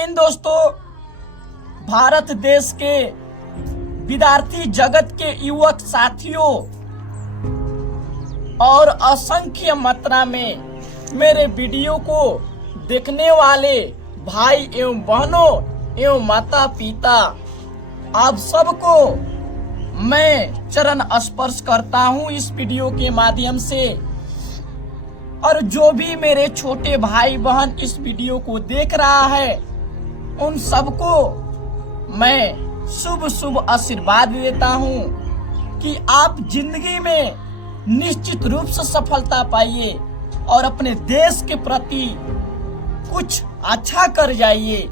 इन दोस्तों, भारत देश के विद्यार्थी जगत के युवक साथियों और असंख्य मात्रा में मेरे वीडियो को देखने वाले भाई एवं बहनों एवं माता पिता, आप सबको मैं चरण स्पर्श करता हूं इस वीडियो के माध्यम से। और जो भी मेरे छोटे भाई बहन इस वीडियो को देख रहा है, उन सबको मैं शुभ शुभ आशीर्वाद देता हूं कि आप जिंदगी में निश्चित रूप से सफलता पाइए और अपने देश के प्रति कुछ अच्छा कर जाइए।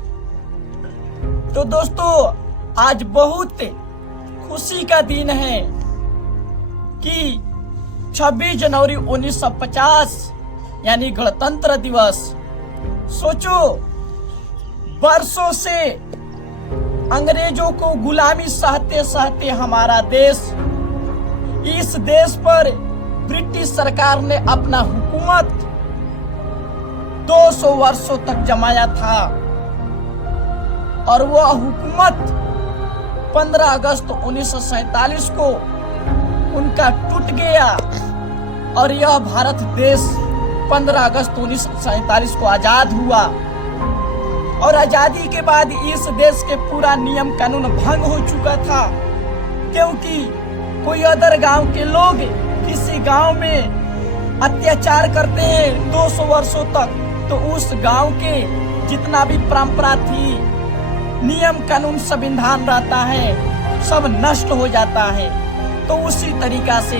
तो दोस्तों, आज बहुत खुशी का दिन है कि 26 जनवरी 1950 यानी गणतंत्र दिवस। सोचो, वर्षों से अंग्रेजों को गुलामी सहते सहते हमारा देश, इस देश पर ब्रिटिश सरकार ने अपना हुकूमत 200 वर्षों तक जमाया था और वह हुकूमत 15 अगस्त 1947 को उनका टूट गया और यह भारत देश 15 अगस्त 1947 को आजाद हुआ। और आजादी के बाद इस देश के पूरा नियम कानून भंग हो चुका था, क्योंकि कोई अदर गांव के लोग किसी गांव में अत्याचार करते हैं 200 वर्षों तक, तो उस गांव के जितना भी परंपरा थी, नियम कानून संविधान रहता है, सब नष्ट हो जाता है। तो उसी तरीका से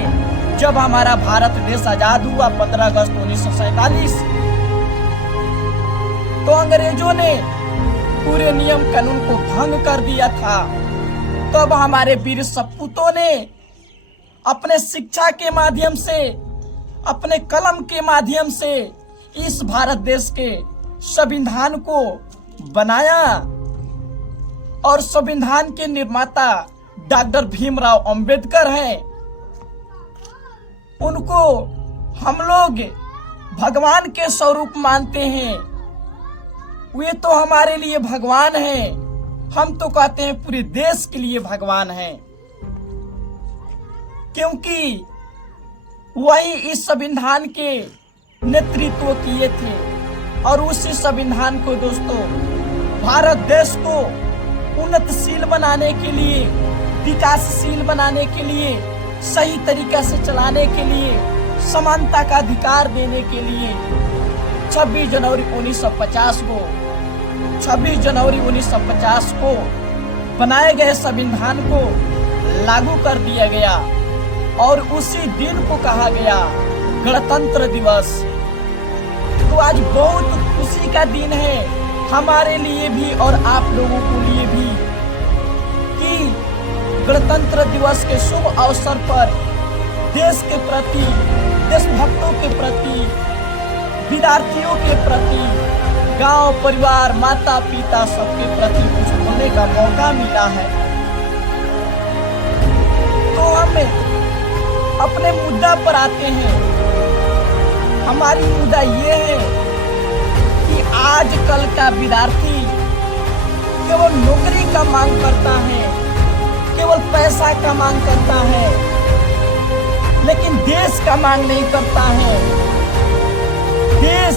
जब हमारा भारत देश आजाद हुआ 15 अगस्त 1947, तो अंग्रेजों ने पूरे नियम कानून को भंग कर दिया था। तब हमारे वीर सपूतों ने अपने शिक्षा के माध्यम से, अपने कलम के माध्यम से इस भारत देश के संविधान को बनाया और संविधान के निर्माता डॉक्टर भीमराव अंबेडकर हैं। उनको हम लोग भगवान के स्वरूप मानते हैं। वे तो हमारे लिए भगवान हैं, हम तो कहते हैं पूरे देश के लिए भगवान हैं, क्योंकि वही इस संविधान के नेतृत्व किए थे। और उसी संविधान को दोस्तों, भारत देश को उन्नतशील बनाने के लिए, विकासशील बनाने के लिए, सही तरीका से चलाने के लिए, समानता का अधिकार देने के लिए 26 जनवरी 1950 को बनाए गए संविधान को लागू कर दिया गया और उसी दिन को कहा गया गणतंत्र दिवस। तो आज बहुत खुशी का दिन है हमारे लिए भी और आप लोगों के लिए भी कि गणतंत्र दिवस के शुभ अवसर पर देश के प्रति, देशभक्तों के प्रति, विद्यार्थियों के प्रति, गांव परिवार, माता पिता सबके प्रति कुछ बोलने का मौका मिला है। तो हम अपने मुद्दा पर आते हैं। हमारी मुद्दा ये है कि आजकल का विद्यार्थी केवल नौकरी का मांग करता है, केवल पैसा का मांग करता है, लेकिन देश का मांग नहीं करता है। देश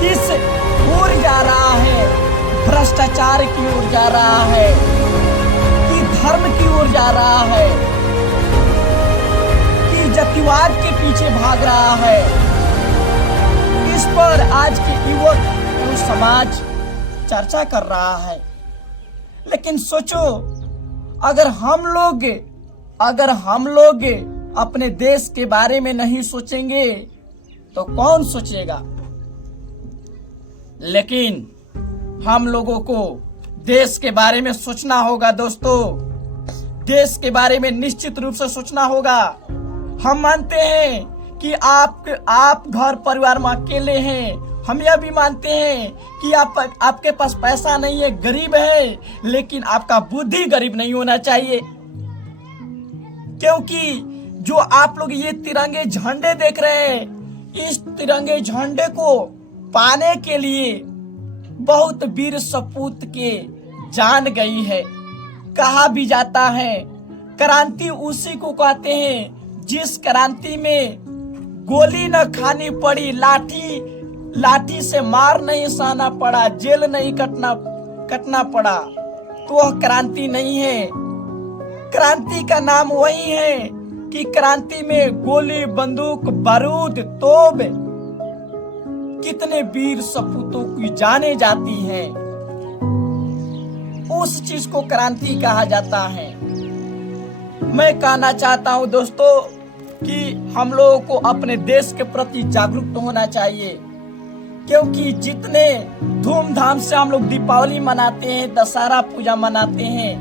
किस ओर जा रहा है? भ्रष्टाचार की ओर जा रहा है कि धर्म की ओर जा रहा है कि जातिवाद के पीछे भाग रहा है? इस पर आज के युवक और समाज चर्चा कर रहा है। लेकिन सोचो, अगर हम लोग अपने देश के बारे में नहीं सोचेंगे तो कौन सोचेगा? लेकिन हम लोगों को देश के बारे में सोचना होगा दोस्तों, देश के बारे में निश्चित रूप से सोचना होगा। हम मानते हैं कि आप घर परिवार में अकेले हैं। हम यह भी मानते हैं कि आपके पास पैसा नहीं है, गरीब है, लेकिन आपका बुद्धि गरीब नहीं होना चाहिए। क्योंकि जो आप लोग ये तिरंगे झंडे देख रहे हैं, इस तिरंगे झंडे को पाने के लिए बहुत वीर सपूत के जान गई है। कहा भी जाता है क्रांति उसी को कहते हैं जिस क्रांति में गोली न खानी पड़ी, लाठी से मार नहीं सहना पड़ा, जेल नहीं कटना पड़ा, तो वह क्रांति नहीं है। क्रांति का नाम वही है कि क्रांति में गोली, बंदूक, बारूद, तोप कितने वीर सपूतों की जाने जाती हैं, उस चीज को क्रांति कहा जाता है। मैं कहना चाहता हूं दोस्तों कि हम लोगों को अपने देश के प्रति जागरूक होना चाहिए, क्योंकि जितने धूमधाम से हम लोग दीपावली मनाते हैं, दशहरा पूजा मनाते हैं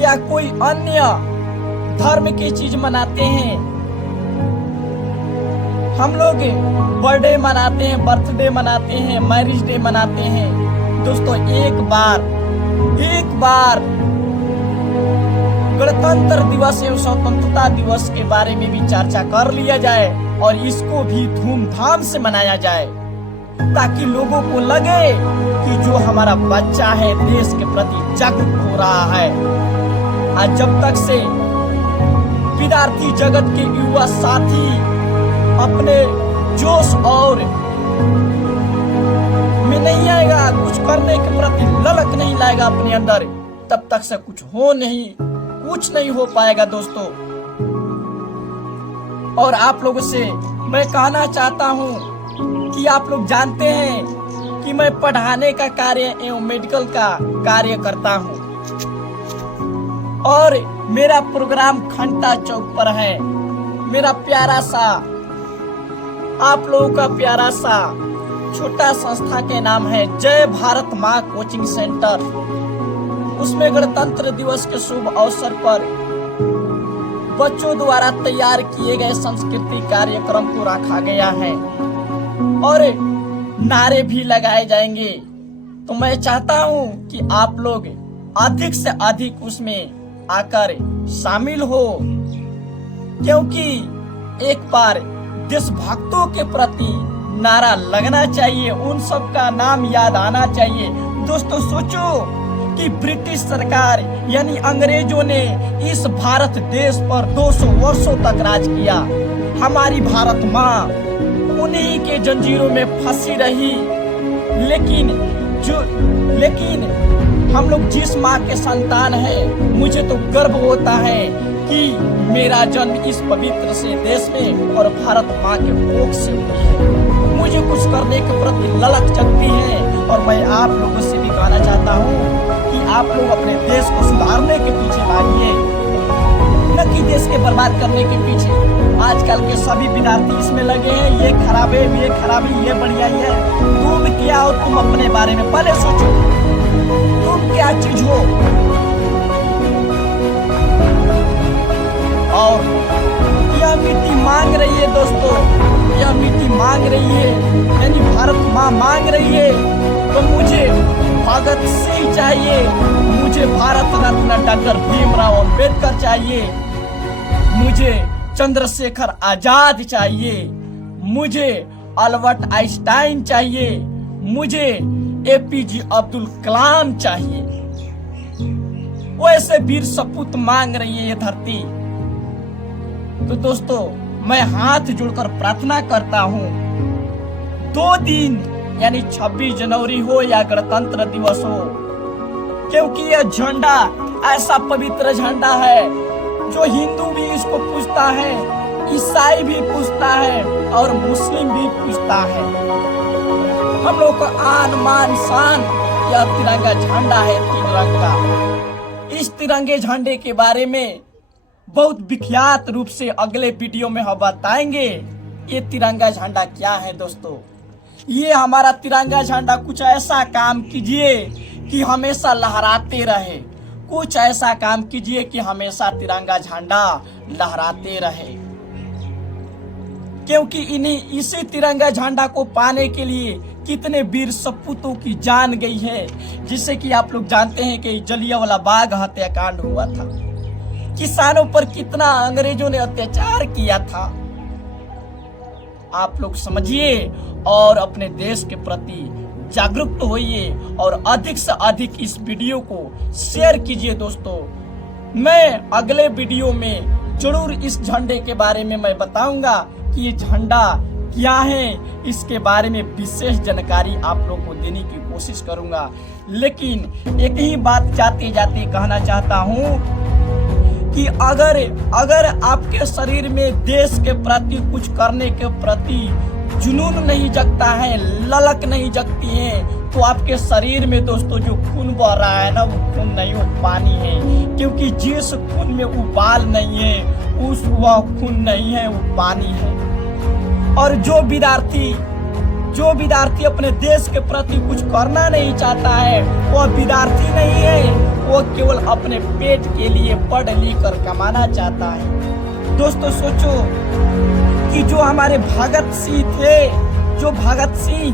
या कोई अन्य धर्म की चीज मनाते हैं, हम लोग बर्थडे मनाते हैं, बर्थडे मनाते हैं, मैरिज डे मनाते हैं। दोस्तों एक बार गणतंत्र दिवस एवं स्वतंत्रता दिवस के बारे में भी चर्चा कर लिया जाए और इसको भी धूमधाम से मनाया जाए, ताकि लोगों को लगे कि जो हमारा बच्चा है देश के प्रति जागरूक हो रहा है। आज जब तक से विद्यार्थी जगत के युवा साथी अपने जोश और में नहीं आएगा, कुछ करने के प्रति ललक नहीं लाएगा अपने अंदर, तब तक से कुछ नहीं हो पाएगा दोस्तों। और आप लोगों से मैं कहना चाहता हूं कि आप लोग जानते हैं कि मैं पढ़ाने का कार्य एवं मेडिकल का कार्य करता हूं और मेरा प्रोग्राम खंडा चौक पर है। मेरा प्यारा सा, आप लोगों का प्यारा सा छोटा संस्था के नाम है जय भारत माँ कोचिंग सेंटर। उसमें गणतंत्र दिवस के शुभ अवसर पर बच्चों द्वारा तैयार किए गए सांस्कृतिक कार्यक्रम को रखा गया है और नारे भी लगाए जाएंगे। तो मैं चाहता हूं कि आप लोग अधिक से अधिक उसमें आकर शामिल हो, क्योंकि एक बार देशभक्तों के प्रति नारा लगना चाहिए, उन सब का नाम याद आना चाहिए। दोस्तों सोचो कि ब्रिटिश सरकार यानी अंग्रेजों ने इस भारत देश पर 200 वर्षों तक राज किया। हमारी भारत माँ उन्हीं के जंजीरों में फंसी रही, लेकिन हम लोग जिस माँ के संतान हैं, मुझे तो गर्व होता है कि मेरा जन्म इस पवित्र से देश में और भारत माँ के कोख से हुई है। मुझे कुछ करने के प्रति ललक जगती है और मैं आप लोगों से भी कहना चाहता हूँ कि आप लोग अपने देश को सुधारने के पीछे लागिए, न कि देश के बर्बाद करने के पीछे। आजकल के सभी विद्यार्थी इसमें लगे हैं, ये खराब है, ये खराब है, ये बढ़िया है। तुम क्या हो? तुम अपने बारे में पहले सोचो, तुम क्या चीज हो। और यह मिट्टी मांग रही है दोस्तों, यह मिट्टी मांग रही है, यानी भारत माँ मांग रही है। तो मुझे भगत सिंह चाहिए, मुझे भारत रत्न डॉक्टर भीमराव अंबेडकर चाहिए, मुझे चंद्रशेखर आजाद चाहिए, मुझे अल्बर्ट आइंस्टाइन चाहिए, मुझे एपीजे अब्दुल कलाम चाहिए। वैसे वीर सपूत मांग रही है ये धरती। तो दोस्तों मैं हाथ जोड़कर प्रार्थना करता हूँ, 2 दिन यानी 26 जनवरी हो या गणतंत्र दिवस हो, क्योंकि यह झंडा ऐसा पवित्र झंडा है जो हिंदू भी इसको पूजता है, ईसाई भी पूजता है और मुस्लिम भी पूजता है। हम लोग का आन मान शान यह तिरंगा झंडा है, 3 रंग का। इस तिरंगे झंडे के बारे में बहुत विख्यात रूप से अगले वीडियो में हम बताएंगे ये तिरंगा झंडा क्या है। दोस्तों ये हमारा तिरंगा झंडा कुछ ऐसा काम कीजिए कि हमेशा लहराते रहे, कुछ ऐसा काम कीजिए कि हमेशा तिरंगा झंडा लहराते रहे, क्योंकि इसी तिरंगा झंडा को पाने के लिए कितने वीर सपूतों की जान गई है। जिससे कि आप लोग जानते हैं कि जलियांवाला बाग हत्याकांड हुआ था, किसानों पर कितना अंग्रेजों ने अत्याचार किया था। आप लोग समझिए और अपने देश के प्रति जागरूक होइए और अधिक से अधिक इस वीडियो को शेयर कीजिए दोस्तों। मैं अगले वीडियो में जरूर इस झंडे के बारे में मैं बताऊंगा कि ये झंडा क्या है, इसके बारे में विशेष जानकारी आप लोगों को देने की कोशिश करूंगा। लेकिन एक ही बात जाते जाते कहना चाहता हूं कि अगर आपके शरीर में देश के प्रति कुछ करने के प्रति जुनून नहीं जगता है, ललक नहीं जगती है, तो आपके शरीर में दोस्तों जो खून बह रहा है ना, वो खून नहीं, वो पानी है। क्योंकि जिस खून में उबाल नहीं है वह खून नहीं है, वो पानी है। और जो विद्यार्थी अपने देश के प्रति कुछ करना नहीं चाहता है, वह विद्यार्थी नहीं है, वो केवल अपने पेट के लिए पढ़ लिख कर कमाना चाहता है। दोस्तों सोचो कि जो हमारे भगत सिंह थे, जो भगत सिंह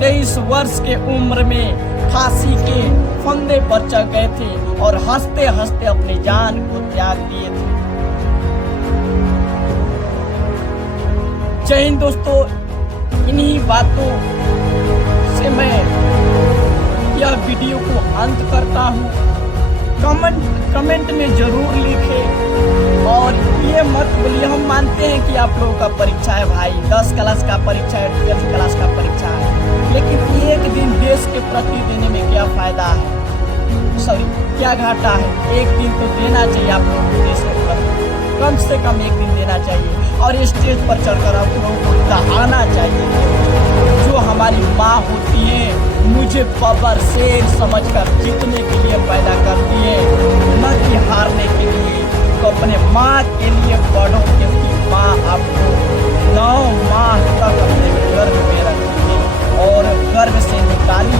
23 वर्ष के उम्र में फांसी के फंदे पर चढ़ गए थे और हंसते हंसते अपनी जान को त्याग दिए थे। जय हिंद दोस्तों, इन्हीं बातों से मैं यह वीडियो को अंत करता हूँ। कमेंट में जरूर लिखें और ये मत बोलिए हम मानते हैं कि आप लोगों का परीक्षा है भाई, 10 क्लास का परीक्षा है, 12 क्लास का परीक्षा है, लेकिन एक दिन देश के प्रति देने में क्या फायदा है, क्या घाटा है। एक दिन तो देना चाहिए आप लोगों को देश के प्रति, कम से कम एक दिन देना चाहिए और स्टेज पर चढ़कर आप लोगों को दहाना चाहिए। जो हमारी माँ होती है मुझे बबर शेर समझकर जीतने के लिए पैदा करती है, न कि हारने के लिए। तो अपने माँ के लिए पढ़ो, क्योंकि माँ आपको 9 माह तक अपने गर्भ में रखती है और गर्भ से निकाली